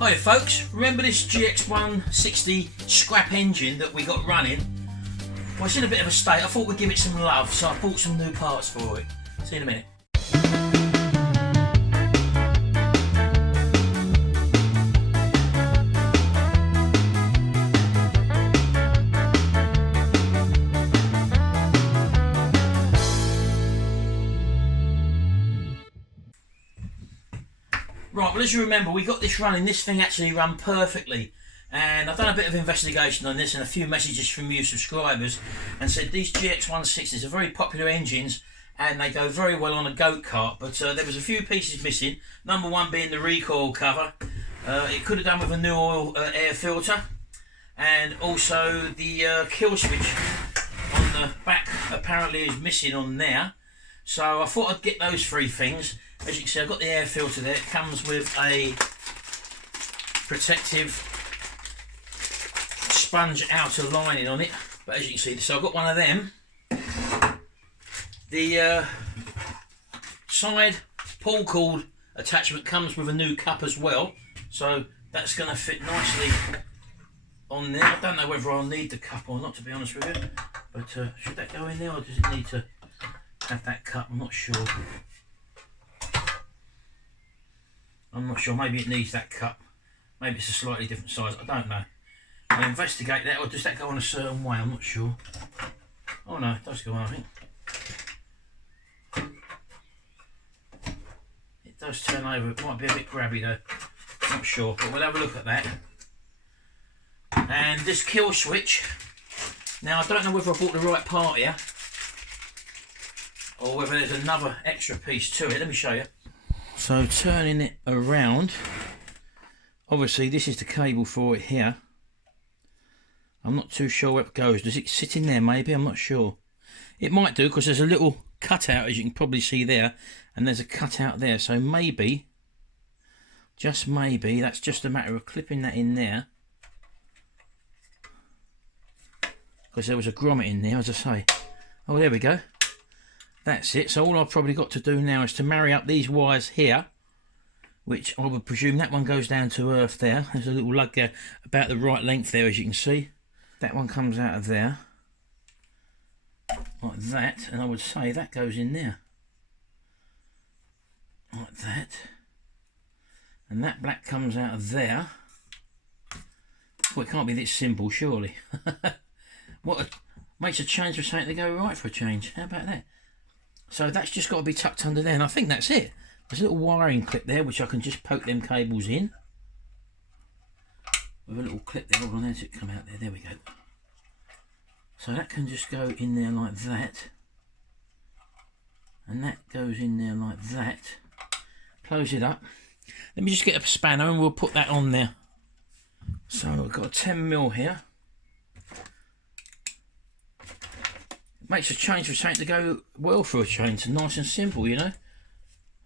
Hiya folks, remember this GX160 scrap engine that we got running? Well, it's in a bit of a state. I thought we'd give it some love, so I bought some new parts for it. See you in a minute. Right, well, as you remember, we got this running. This thing actually ran perfectly, and I've done a bit of investigation on this and a few messages from you subscribers, and said these GX160s are very popular engines and they go very well on a goat cart, but there was a few pieces missing. Number one being the recoil cover. It could have done with a new oil air filter, and also the kill switch on the back apparently is missing on there. So I thought I'd get those three things. As you can see, I've got the air filter there. It comes with a protective sponge outer lining on it. But as you can see, so I've got one of them. The side pull cord attachment comes with a new cup as well. So that's going to fit nicely on there. I don't know whether I'll need the cup or not, to be honest with you. But should that go in there, or does it need to have that cup? I'm not sure. Maybe it needs that cup. Maybe it's a slightly different size. I don't know. I'll investigate that, or does that go on a certain way? I'm not sure. Oh no, it does go on, I think. It does turn over. It might be a bit grabby though. Not sure, but we'll have a look at that. And this kill switch. Now I don't know whether I bought the right part here, or whether there's another extra piece to it. Let me show you. So turning it around, obviously this is the cable for it here. I'm not too sure where it goes. Does it sit in there maybe? I'm not sure. It might do, because there's a little cutout, as you can probably see there, and there's a cutout there. So maybe, just maybe, that's just a matter of clipping that in there, because there was a grommet in there, as I say. Oh, there we go. That's it. So all I've probably got to do now is to marry up these wires here, which I would presume that one goes down to earth there. There's a little lug there about the right length there, as you can see. That one comes out of there like that, and I would say that goes in there like that, and that black comes out of there. Well, it can't be this simple, surely. Makes a change for something to go right for a change. How about that? So that's just got to be tucked under there, and I think that's it. There's a little wiring clip there, which I can just poke them cables in with a little clip there. Hold on, there's it come out there. There we go. So that can just go in there like that, and that goes in there like that. Close it up. Let me just get a spanner and we'll put that on there. So I've got a 10mm here. Makes a change for something to go well for a chain. It's nice and simple, you know.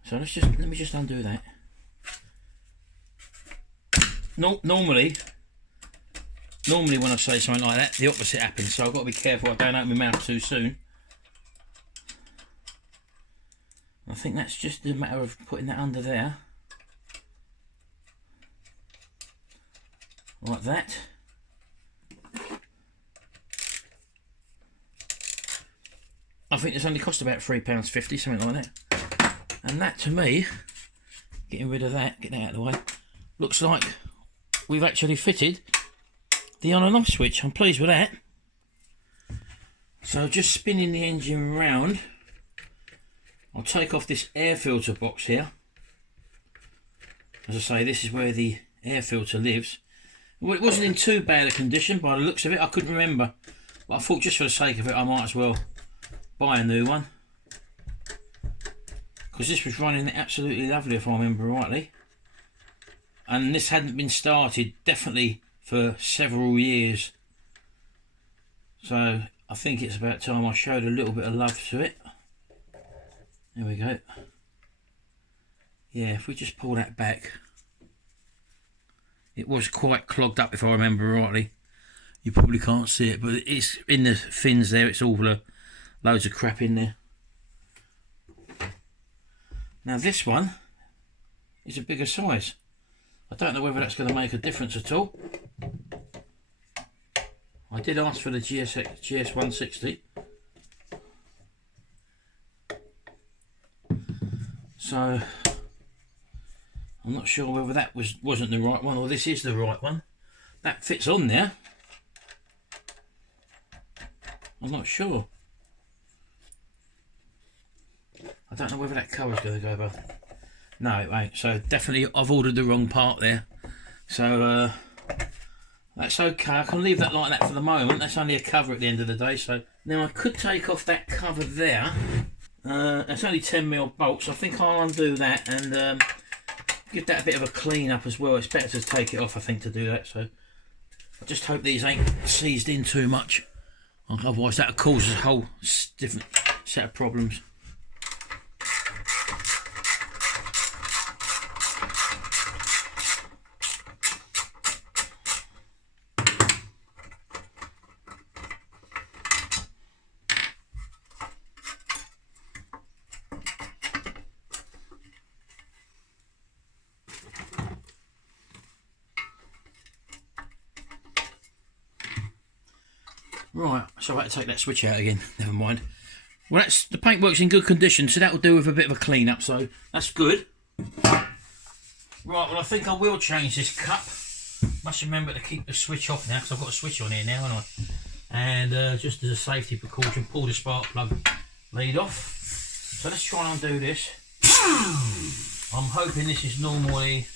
So let me just undo that. Normally when I say something like that, the opposite happens. So I've got to be careful I don't open my mouth too soon. I think that's just a matter of putting that under there, like that. I think this only cost about £3.50, something like that. And that, to me, getting rid of that, getting that out of the way, looks like we've actually fitted the on and off switch. I'm pleased with that. So just spinning the engine round, I'll take off this air filter box here. As I say, this is where the air filter lives. Well, it wasn't in too bad a condition by the looks of it. I couldn't remember, but I thought just for the sake of it I might as well buy a new one, because this was running absolutely lovely if I remember rightly, and this hadn't been started definitely for several years. So I think it's about time I showed a little bit of love to it. There we go. Yeah, if we just pull that back, it was quite clogged up if I remember rightly. You probably can't see it, but it's in the fins there. It's all loads of crap in there. Now this one is a bigger size. I don't know whether that's going to make a difference at all. I did ask for the GX160. So I'm not sure whether that wasn't the right one or this is the right one. That fits on there. I'm not sure. I don't know whether that cover's going to go above. No, it won't. So definitely I've ordered the wrong part there. So that's okay. I can leave that like that for the moment. That's only a cover at the end of the day. So now I could take off that cover there. It's only 10mm bolts. So I think I'll undo that and give that a bit of a clean up as well. It's better to take it off, I think, to do that. So I just hope these ain't seized in too much. Otherwise that causes a whole different set of problems. Right, so I had to take that switch out again, never mind. Well, the paintwork's in good condition, so that'll do with a bit of a clean up, so that's good. Right, well I think I will change this cup. Must remember to keep the switch off now, because I've got a switch on here now, haven't I? And just as a safety precaution, pull the spark plug lead off. So let's try and undo this. I'm hoping this is normally...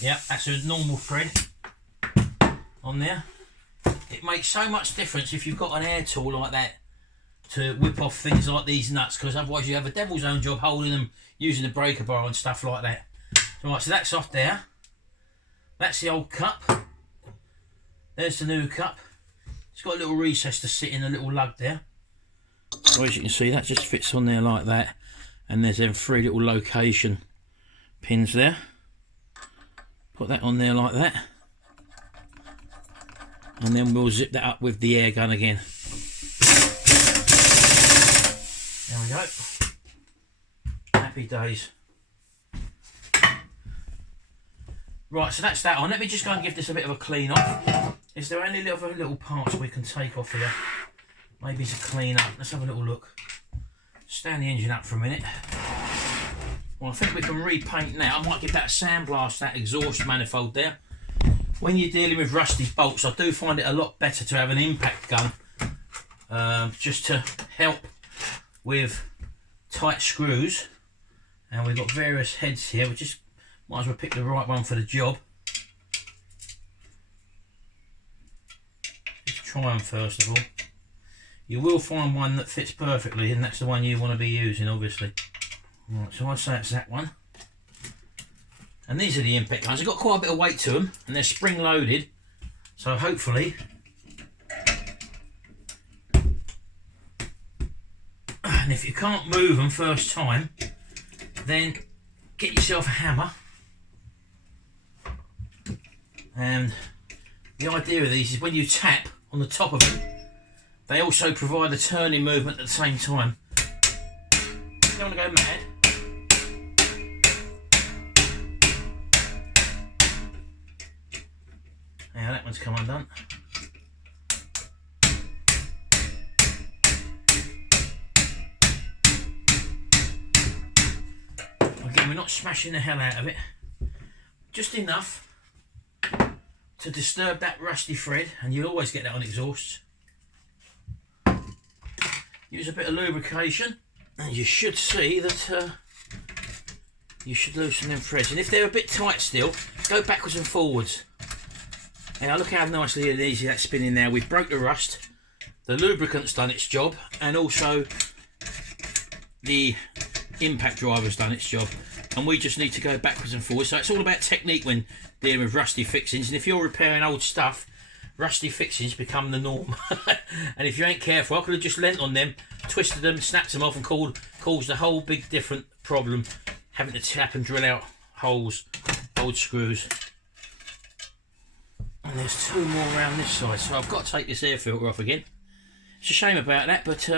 Yep, that's a normal thread on there. It makes so much difference if you've got an air tool like that to whip off things like these nuts, because otherwise you have a devil's own job holding them, using the breaker bar and stuff like that. Right, so that's off there. That's the old cup. There's the new cup. It's got a little recess to sit in, a little lug there. So as you can see, that just fits on there like that. And there's them 3 little location pins there. Put that on there like that. And then we'll zip that up with the air gun again. There we go. Happy days. Right, so that's that on. Let me just go and give this a bit of a clean off. Is there any little parts we can take off here? Maybe to clean up. Let's have a little look. Stand the engine up for a minute. Well, I think we can repaint now. I might give that a sandblast, that exhaust manifold there. When you're dealing with rusty bolts, I do find it a lot better to have an impact gun, just to help with tight screws. And we've got various heads here. We just might as well pick the right one for the job. Just try them first of all. You will find one that fits perfectly, and that's the one you want to be using, obviously. Right, so I'd say it's that one. And these are the impact guns. They've got quite a bit of weight to them, and they're spring loaded. So hopefully, and if you can't move them first time, then get yourself a hammer. And the idea of these is when you tap on the top of them, they also provide a turning movement at the same time. You don't want to go mad. Now that one's come undone. Again, we're not smashing the hell out of it. Just enough to disturb that rusty thread, and you'll always get that on exhausts. Use a bit of lubrication, and you should see that you should loosen them threads. And if they're a bit tight still, go backwards and forwards. Now look how nicely and easy that's spinning now. We've broke the rust, the lubricant's done its job, and also the impact driver's done its job. And we just need to go backwards and forwards. So it's all about technique when dealing with rusty fixings. And if you're repairing old stuff, rusty fixings become the norm. And if you ain't careful, I could have just leant on them, twisted them, snapped them off, and caused a whole big different problem, having to tap and drill out holes, old screws. And there's 2 more around this side, so I've got to take this air filter off again. It's a shame about that, but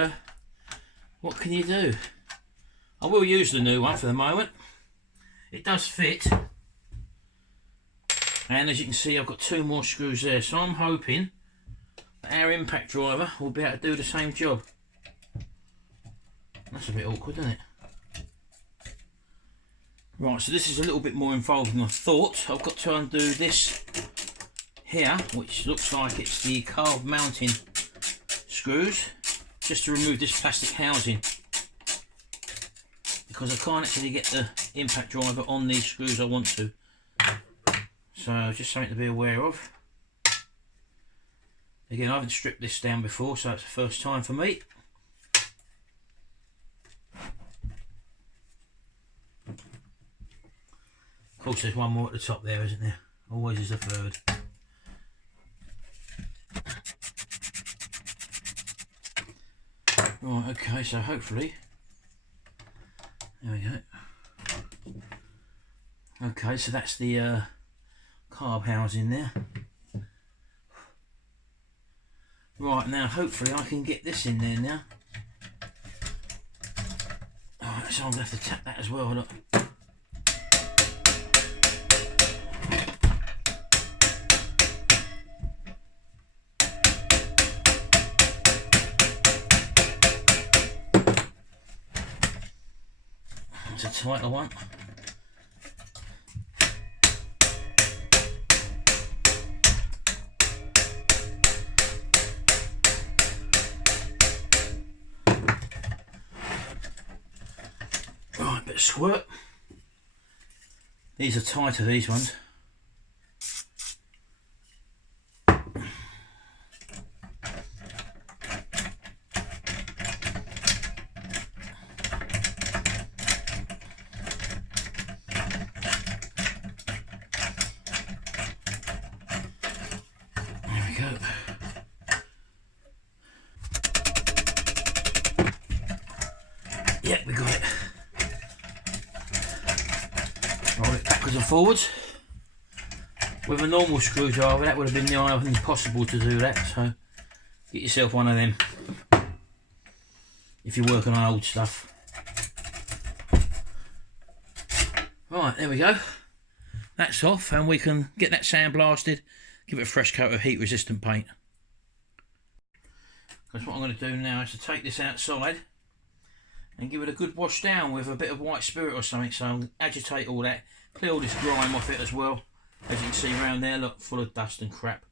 what can you do? I will use the new one for the moment. It does fit. And as you can see, I've got 2 more screws there, so I'm hoping that our impact driver will be able to do the same job. That's a bit awkward, isn't it? Right, so this is a little bit more involved than I thought. I've got to undo this here, which looks like it's the carb mounting screws, just to remove this plastic housing, because I can't actually get the impact driver on these screws I want to. So just something to be aware of. Again, I haven't stripped this down before, so it's the first time for me. Of course, there's one more at the top there, isn't there? Always is a third. Right, okay, so hopefully, there we go. Okay, so that's the carb housing there. Right, now hopefully I can get this in there now. Alright, so I'm going to have to tap that as well, look. It's a tighter one. Right, bit of squirt. These are tighter, these ones. Yeah, we got it. Roll it backwards and forwards. With a normal screwdriver, that would have been near impossible to do that, so get yourself one of them if you're working on old stuff. Right, there we go. That's off, and we can get that sandblasted, give it a fresh coat of heat resistant paint. Because what I'm going to do now is to take this outside and give it a good wash down with a bit of white spirit or something, so I'll agitate all that, clear all this grime off it as well. As you can see around there, look, full of dust and crap.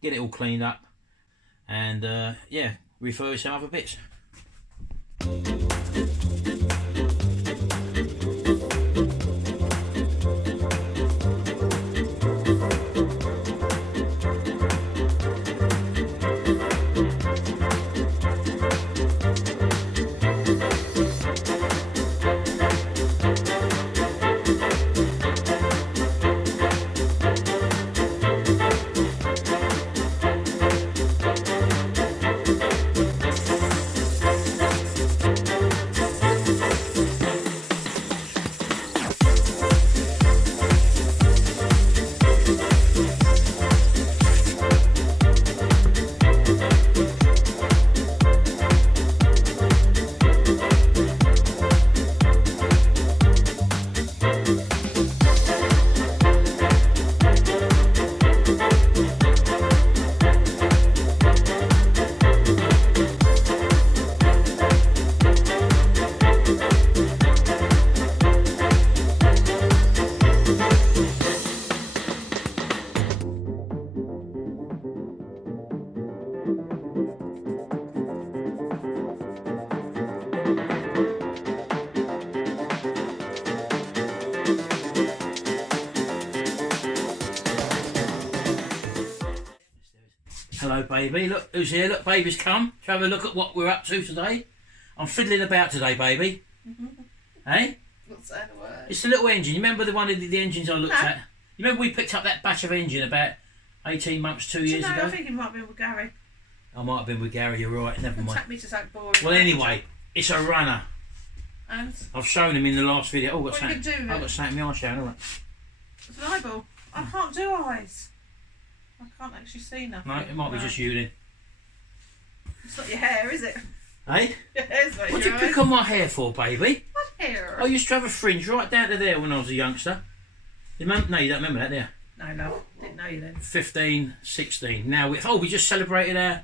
Get it all cleaned up and yeah, refurbish some other bits. Hello baby, look who's here, look baby's come to have a look at what we're up to today. I'm fiddling about today baby. Hey? What's that word? It's the little engine, you remember one of the engines I looked at? You remember we picked up that batch of engine about 18 months, 2 years ago? I think it might have been with Gary. I might have been with Gary, you're right, never mind. Take me to something boring. Well anyway, it's a runner. And? I've shown him in the last video. Oh, what you can do with it? I've got something in my eye, Sharon, haven't It's an eyeball. I can't do eyes. I can't actually see nothing. I? No, it might be just you then. It's not your hair, is it? Hey? Your hair's not What'd your you pick on my hair for, baby? What hair? I used to have a fringe right down to there when I was a youngster. No, you don't remember that, do you? No, no. you then? 15, 16. Now, we just celebrated our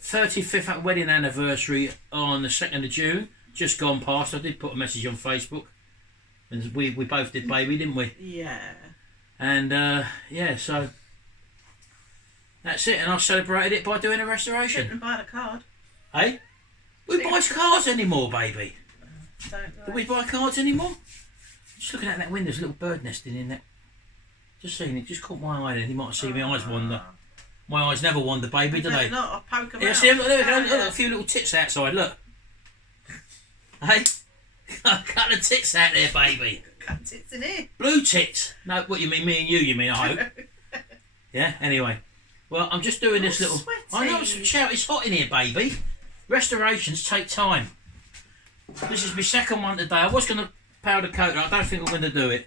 35th wedding anniversary on the 2nd of June. Just gone past. I did put a message on Facebook. And we both did, baby, didn't we? Yeah. And, yeah, so... That's it. And I celebrated it by doing a restoration. Didn't buy a card. Hey? We buy cards anymore, baby. Do we buy cards anymore? Just looking out that window, there's a little bird nesting in there. Just seeing it, just caught my eye then. You might see my eyes wander. My eyes never wander, baby, do they? Not, I'll poke them out. See, look, a few little tits outside, look. Hey? A couple of tits out there, baby. Got tits in here. Blue tits. No, what you mean, me and you mean, I hope. Yeah, anyway. Well, I'm just doing this little... Sweaty. I know, it's hot in here, baby. Restorations take time. This is my second one today. I was going to powder coat it. I don't think I'm going to do it.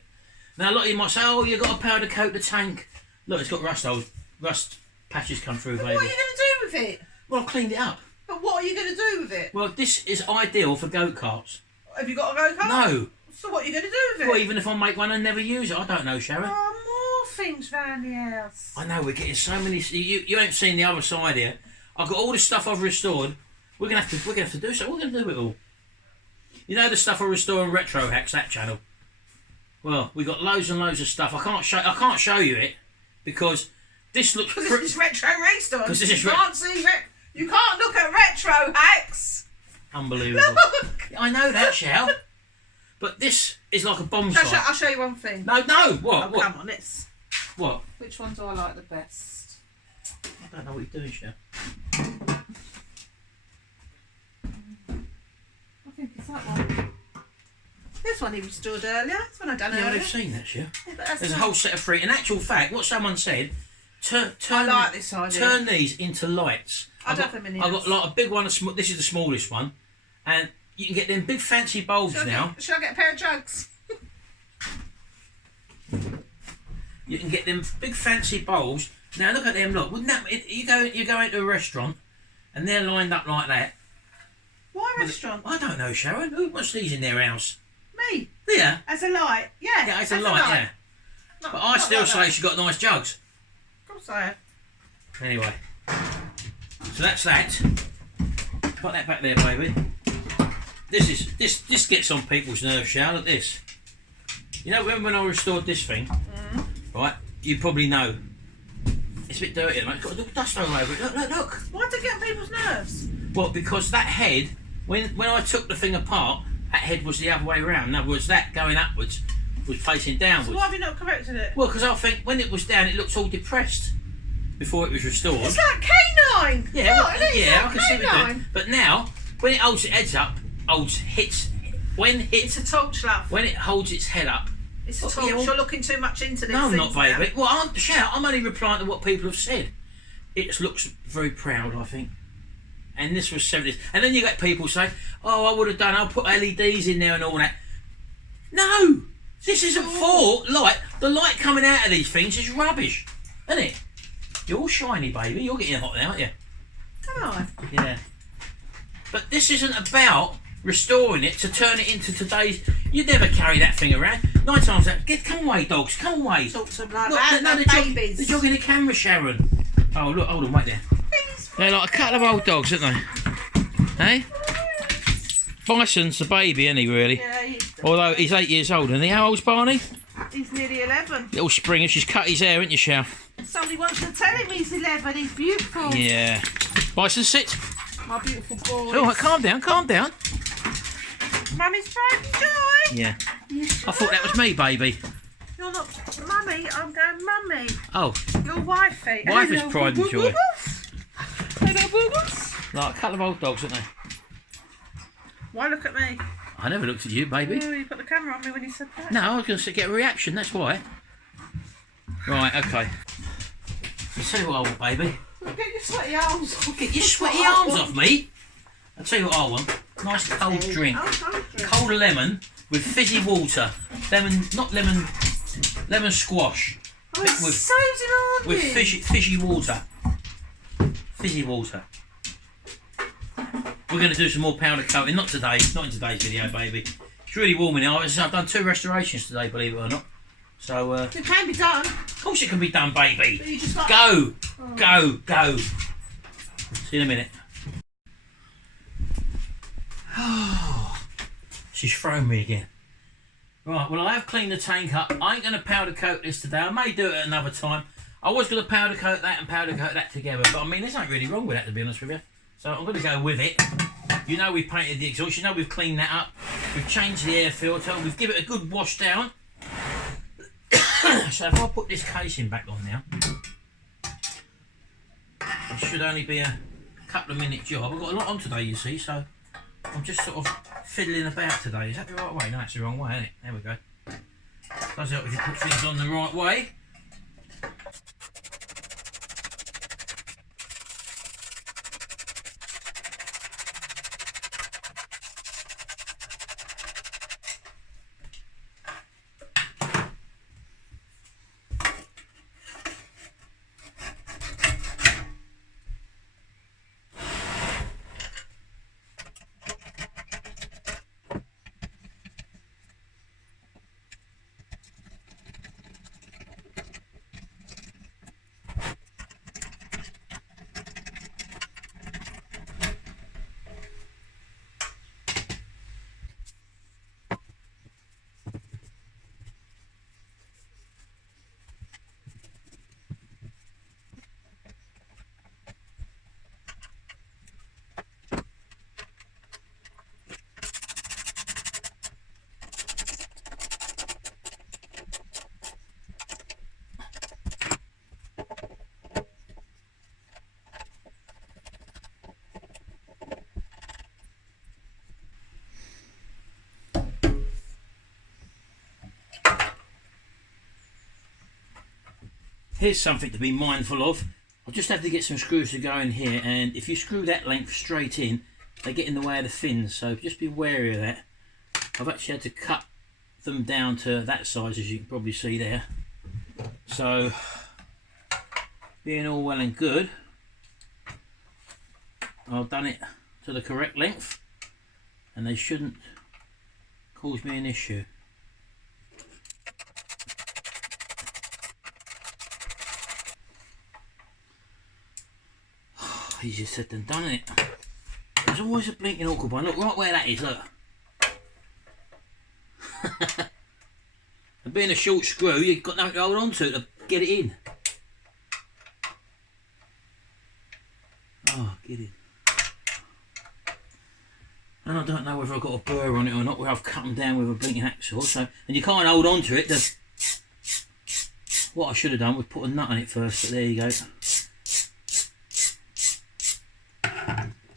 Now, a lot of you might say, oh, you've got to powder coat the tank. Look, it's got rust patches come through, baby. What are you going to do with it? Well, I've cleaned it up. But what are you going to do with it? Well, this is ideal for goat carts. Have you got a go-kart? No. So what are you going to do with it? Well, even if I make one and never use it, I don't know, Sharon. Oh, more things round the house. I know, we're getting so many... You ain't seen the other side here. I've got all the stuff I've restored. We're gonna have to do something. We're gonna do it all. You know the stuff I restore on Retro Hacks, that channel. Well, we got loads and loads of stuff. I can't show you it because this looks. Because this is Retro Restore. Because this is you can't see. You can't look at Retro Hacks. Unbelievable. Look. I know that, Shell. But this is like a bomb site. I'll show you one thing. No. What? Oh, what? come on, it's. What? Which one do I like the best? I don't know what you're doing, Shell. I think it's that one. This one he restored earlier. This one I done earlier. Yeah, I've seen that, Shell. Yeah, There's a whole set of three. In actual fact, what someone said, I like this idea. Turn these into lights. I've got them in here. I've got like a big one. This is the smallest one, and you can get them big fancy bulbs now. Should I get a pair of jugs? You can get them big fancy bulbs. Now look at them. Look, wouldn't that you go into a restaurant, and they're lined up like that. Why restaurant? I don't know, Sharon. Who wants these in their house? Me. Yeah. As a light. Yeah. Yeah, as a light. Yeah. Not, but I still say she's got nice jugs. Of course I have. Anyway, so that's that. Put that back there, baby. This gets on people's nerves, Sharon. Look at this. You know, when I restored this thing, right? You probably know. It's a bit dirty, mate. It's got a little dust all over it. Look. Why did it get on people's nerves? Well, because that head, when I took the thing apart, that head was the other way around. In other words, that going upwards was facing downwards. So why have you not corrected it? Well, because I think when it was down, it looked all depressed before it was restored. It's like canine. Yeah, Look, yeah, like I can see what you're canine. doing. But now, when it holds its head up, It's a torch, love. when it holds its head up. It's a torch. Yeah, well, You're looking too much into this. no, I'm not, now. baby. Well, I'm only replying to what people have said. It looks very proud, I think. And this was 70s. And then you get people say, oh, I would have done, I'll put LEDs in there and all that. No! This isn't for light. The light coming out of these things is rubbish. Isn't it? You're all shiny, baby. You're getting hot now, aren't you? Come on. Yeah. But this isn't about restoring it to turn it into today's... You'd never carry that thing around. 9 times out. Come away, dogs. Come away. Talk to them like Look, that. no, They're babies. they're jogging the camera, Sharon. Oh, look, hold on, wait there. They're like a couple of old dogs, aren't they? Hey? Bison's the baby, isn't he, really? Yeah, Although he's 8 years old, isn't he? How old's Barney? he's nearly 11. Little Springer, she's cut his hair, ain't you, Shell? Somebody wants to tell him he's 11. He's beautiful. Yeah. Bison, sit. My beautiful boy. All right, calm down, calm down. Mummy's pride and joy. Yeah. You I thought that was me, baby. You're not mummy. I'm going mummy. Oh, You're wifey. Wifey's Hello, pride and joy. boo-boo's. Hello, boo-boo's. like a couple of old dogs, aren't they? Why look at me? I never looked at you, baby. Oh, you put the camera on me when you said that. No, I was going to get a reaction, that's why. Right, okay. I'll tell you what I want, baby. Get your sweaty arms off. Get your sweaty arms off me. I'll tell you what I want. Nice cold drink. Cold lemon with fizzy water. Not lemon squash. Oh, With- it's soda on With you. fizzy water. Fizzy water. We're going to do some more powder coating. Not today. Not in today's video, baby. It's really warm in here. I've done 2 restorations today, believe it or not. So It can be done. of course it can be done, baby. But you just got... Go, Oh. go. See you in a minute. She's thrown me again. Right, well I have cleaned the tank up. I ain't going to powder coat this today. I may do it at another time. I was going to powder coat that and powder coat that together, but I mean there's nothing really wrong with that, to be honest with you. So I'm going to go with it. You know we've painted the exhaust, you know we've cleaned that up. We've changed the air filter, we've given it a good wash down. So if I put this casing back on now, it should only be a couple of minute job. I've got a lot on today, you see, so I'm just sort of fiddling about today. Is that the right way? No, that's the wrong way, isn't it? There we go. Does help if you put things on the right way. Here's something to be mindful of. I'll just have to get some screws to go in here, and if you screw that length straight in, they get in the way of the fins, so just be wary of that. I've actually had to cut them down to that size, as you can probably see there. So, being all well and good, I've done it to the correct length, and they shouldn't cause me an issue. Easier said than done, it. There's always a blinking awkward one. Look right where that is, look. And being a short screw, you've got nothing to hold on to get it in. Oh, get in. And I don't know whether I've got a burr on it or not, where I've cut them down with a blinking hacksaw. So, and you can't hold on to it. What I should have done was put a nut on it first, but there you go.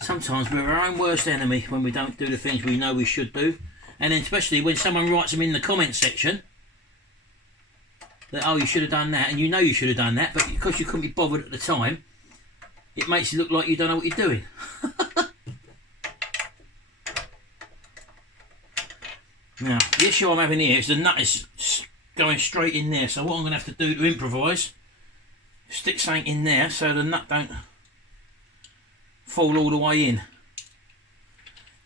Sometimes we're our own worst enemy when we don't do the things we know we should do, and then especially when someone writes them in the comment section that, oh, you should have done that, and you know you should have done that, but because you couldn't be bothered at the time, it makes it look like you don't know what you're doing. Now, the issue I'm having here is the nut is going straight in there, so what I'm going to have to do to improvise, stick something in there so the nut don't fall all the way in.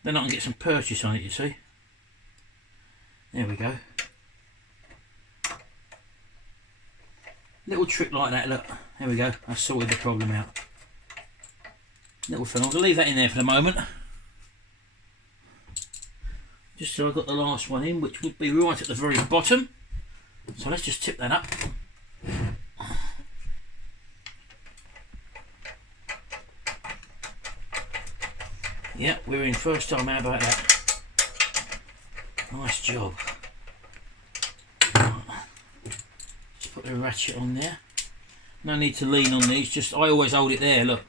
Then I can get some purchase on it, you see. There we go. Little trick like that, look. There we go. I sorted the problem out. Little thing. I'm going to leave that in there for the moment. Just so I've got the last one in, which would be right at the very bottom. So let's just tip that up. Yeah, we're in first time. How about that? Nice job. Just put the ratchet on there. No need to lean on these, just I always hold it there, look.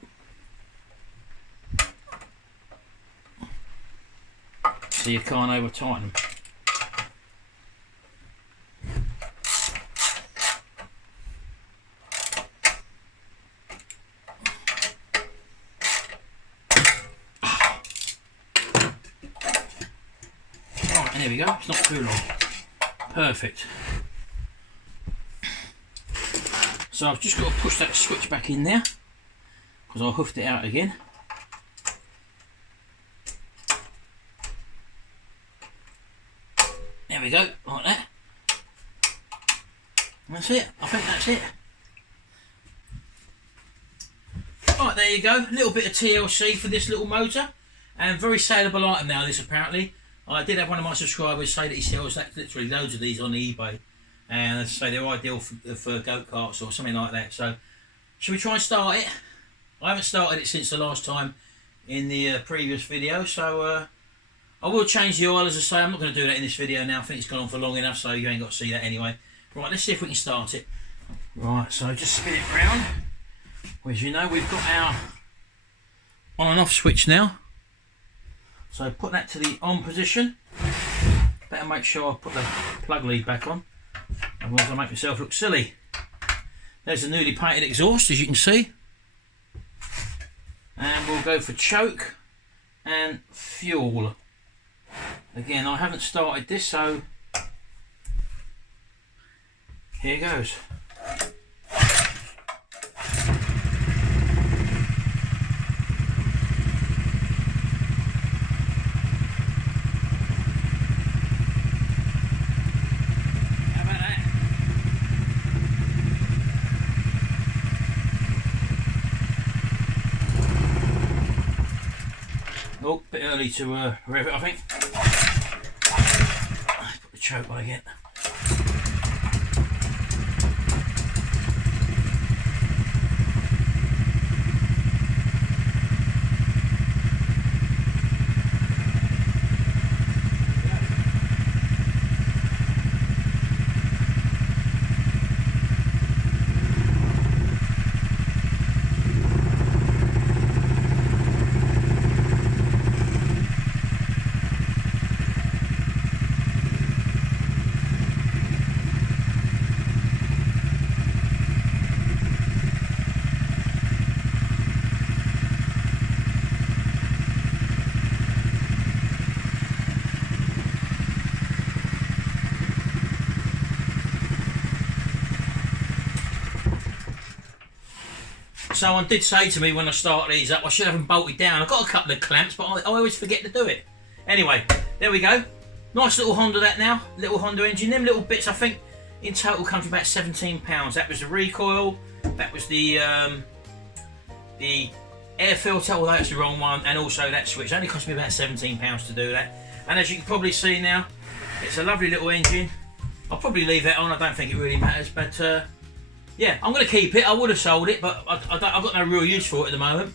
So you can't over tighten them. There we go, it's not too long. Perfect. So I've just got to push that switch back in there because I hoofed it out again. There we go, like that. That's it. I think that's it. Right, there you go. A little bit of TLC for this little motor, and very saleable item now. This apparently. I did have one of my subscribers say that he sells literally loads of these on eBay, and as I say, they're ideal for goat carts or something like that. So, should we try and start it? I haven't started it since the last time in the previous video, so I will change the oil. As I say, I'm not going to do that in this video now. I think it's gone on for long enough, so you ain't got to see that anyway. Right, let's see if we can start it. Right, so just spin it round. As you know, we've got our on and off switch now. So put that to the on position. Better make sure I put the plug lead back on, otherwise I'll make myself look silly. There's the newly painted exhaust, as you can see. And we'll go for choke and fuel. Again, I haven't started this, so here goes. Oh, bit early to rev it, I think. Put the choke on again. Someone did say to me when I started these up, I should have them bolted down. I've got a couple of clamps, but I always forget to do it. Anyway, there we go. Nice little Honda that now. Little Honda engine. Them little bits, I think, in total come to about £17. That was the recoil. That was the air filter, although that's the wrong one, and also that switch. It only cost me about £17 to do that. And as you can probably see now, it's a lovely little engine. I'll probably leave that on. I don't think it really matters, but yeah, I'm going to keep it. I would have sold it, but I've got no real use for it at the moment.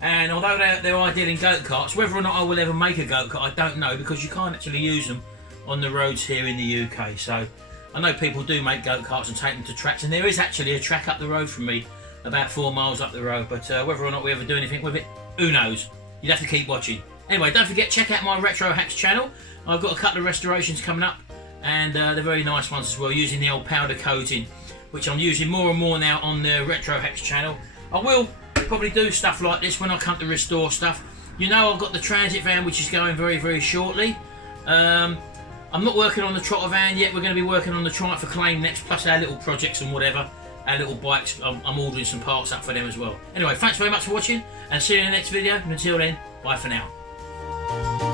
And although they're ideal in go karts, whether or not I will ever make a go kart, I don't know, because you can't actually use them on the roads here in the UK. So I know people do make go karts and take them to tracks, and there is actually a track up the road from me, about 4 miles up the road. But whether or not we ever do anything with it, who knows? You'd have to keep watching. Anyway, don't forget, check out my Retro Hacks channel. I've got a couple of restorations coming up, and they're very nice ones as well, using the old powder coating, which I'm using more and more now on the Retro Hacks channel. I will probably do stuff like this when I come to restore stuff. You know, I've got the transit van, which is going very, very shortly. I'm not working on the trotter van yet. We're going to be working on the Triumph for Claim next, plus our little projects and whatever. Our little bikes, I'm ordering some parts up for them as well. Anyway, thanks very much for watching, and see you in the next video. And until then, bye for now.